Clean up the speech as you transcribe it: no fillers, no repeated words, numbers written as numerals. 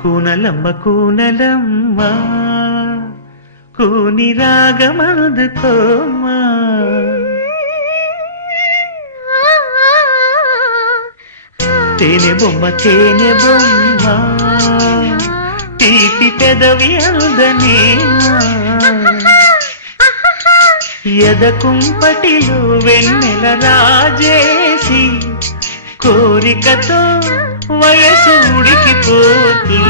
కూనలమ్మ కూనలమ్మ కూని రాగమందుకోమ్మా తేనె బొమ్మ తీపి పెదవి అందనేమా ఎదకుంపటిలో వెన్నెల రాజేసి కోరికతో వయసు ఉడికిపోతుంది